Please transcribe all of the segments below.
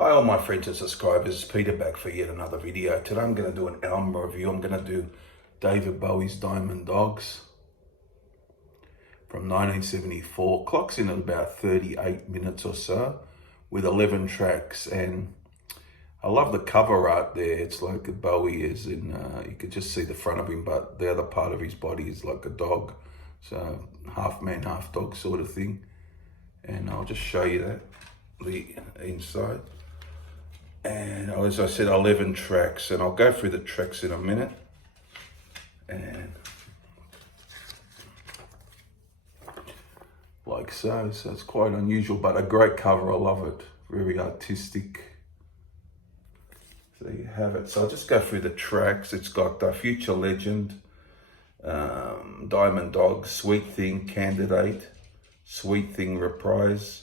Hi all my friends and subscribers, Peter back for yet another video. Today I'm going to do an album review. I'm going to do David Bowie's Diamond Dogs from 1974. Clocks in at about 38 minutes or so with 11 tracks, and I love the cover art there. It's like a Bowie is in, you could just see the front of him, but the other part of his body is like a dog. So half man, half dog sort of thing. And I'll just show you that, the inside. And as I said, 11 tracks, and I'll go through the tracks in a minute. And like so it's quite unusual, but a great cover. I love it, very artistic. So there you have it. So I'll just go through the tracks. It's got Future Legend, Diamond Dogs, Sweet Thing, Candidate, Sweet Thing Reprise,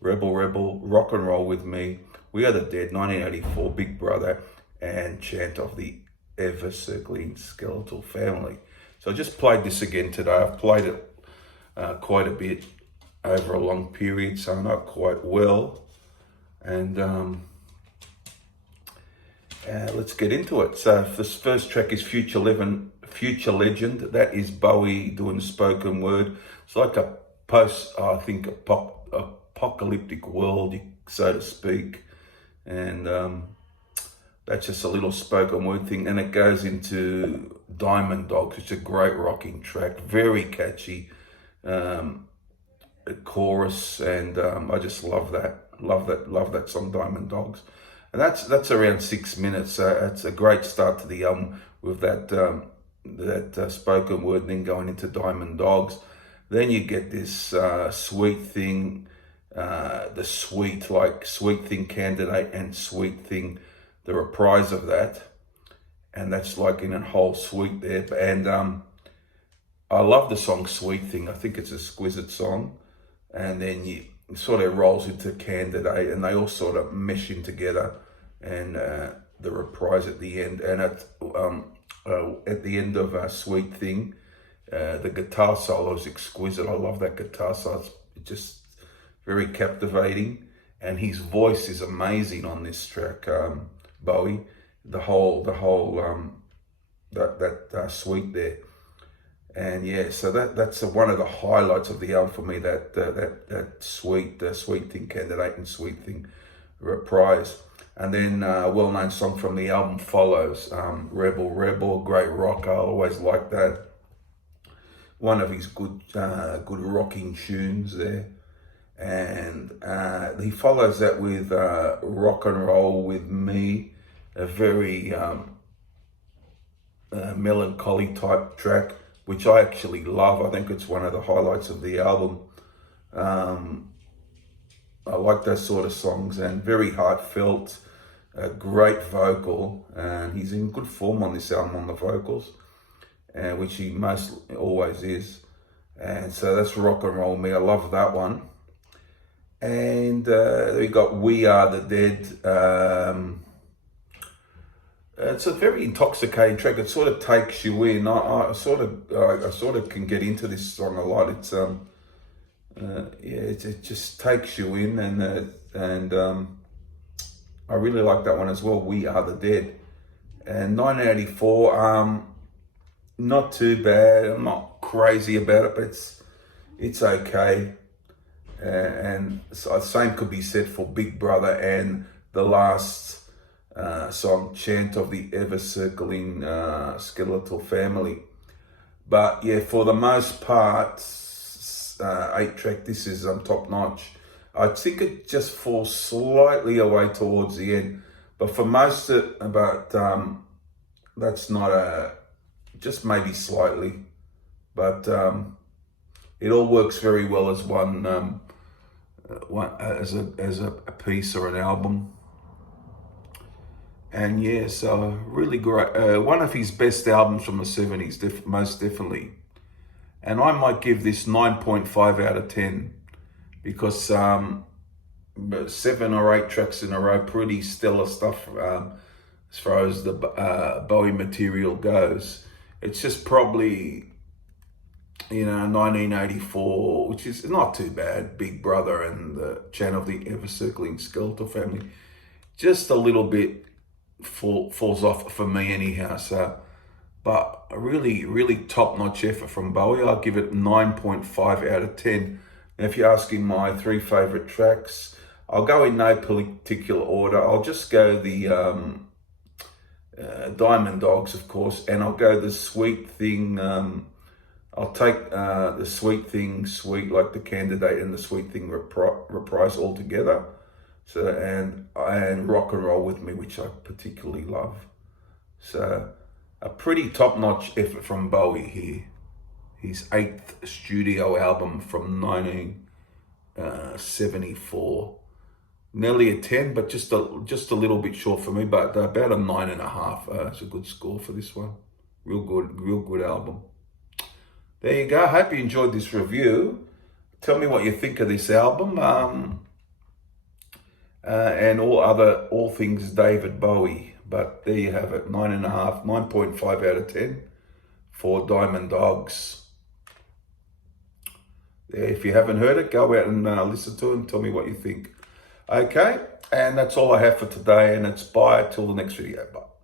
Rebel Rebel, Rock and Roll With Me, We Are the Dead, 1984, Big Brother, and Chant of the Ever Circling Skeletal Family. So I just played this again today. I've played it quite a bit over a long period, so I know it quite well. And let's get into it. So this first track is Future Legend. That is Bowie doing spoken word. It's like a apocalyptic world, so to speak. And that's just a little spoken word thing. And it goes into Diamond Dogs, which is a great rocking track, very catchy chorus, and I just love that song, Diamond Dogs. And that's around 6 minutes. So it's a great start to the album with that spoken word, and then going into Diamond Dogs. Then you get this Sweet Thing, the sweet, like Sweet Thing Candidate and Sweet Thing, the reprise of that. And that's like in a whole suite there. And I love the song Sweet Thing. I think it's an exquisite song. And then it sort of rolls into Candidate, and they all sort of mesh in together. And the reprise at the end. And at the end of Sweet Thing, the guitar solo is exquisite. I love that guitar solo. It's just very captivating, and his voice is amazing on this track, Bowie. The whole suite there, and yeah. So that's one of the highlights of the album for me. That Sweet Thing Candidate and Sweet Thing reprise. And then a well-known song from the album follows, Rebel Rebel, great rocker. I always like that. One of his good rocking tunes there. And he follows that with Rock and Roll With Me, a very melancholy type track, which I actually love. I think it's one of the highlights of the album. I like those sort of songs, and very heartfelt, a great vocal, and he's in good form on this album on the vocals, which he most always is. And so that's Rock and Roll Me. I love that one. And we got We Are the Dead. It's a very intoxicating track. It sort of takes you in. I sort of can get into this song a lot. It's it just takes you in, and I really like that one as well. We Are the Dead. And 1984. Not too bad. I'm not crazy about it, but it's okay. And so same could be said for Big Brother and the last song, Chant of the Ever Circling Skeletal Family. But yeah, for the most part, 8-track, this is top notch. I think it just falls slightly away towards the end, but for most of it, that's not just maybe slightly, but it all works very well as one as a piece or an album. And yeah, so really great. One of his best albums from the 70s, most definitely. And I might give this 9.5 out of 10 because 7 or 8 tracks in a row, pretty stellar stuff as far as the Bowie material goes. It's just probably, 1984, which is not too bad. Big Brother and the Chant of the Ever Circling Skeletal Family. just a little bit falls off for me anyhow. So, but a really top-notch effort from Bowie. I'll give it 9.5 out of 10. Now, if you're asking my 3 favorite tracks, I'll go in no particular order. I'll just go the Diamond Dogs, of course, and I'll go the Sweet Thing. I'll take the Sweet Thing, Sweet, like the Candidate, and the Sweet Thing reprise all together. So, and Rock and Roll With Me, which I particularly love. So, a pretty top-notch effort from Bowie here. His 8th studio album from 1974. Nearly a 10, but just a little bit short for me, but about a 9.5. It's a good score for this one. Real good album. There you go. I hope you enjoyed this review. Tell me what you think of this album. And all things David Bowie. But there you have it, 9.5, 9.5 out of 10 for Diamond Dogs. If you haven't heard it, go out and listen to it and tell me what you think. Okay, and that's all I have for today, and it's bye till the next video. Bye.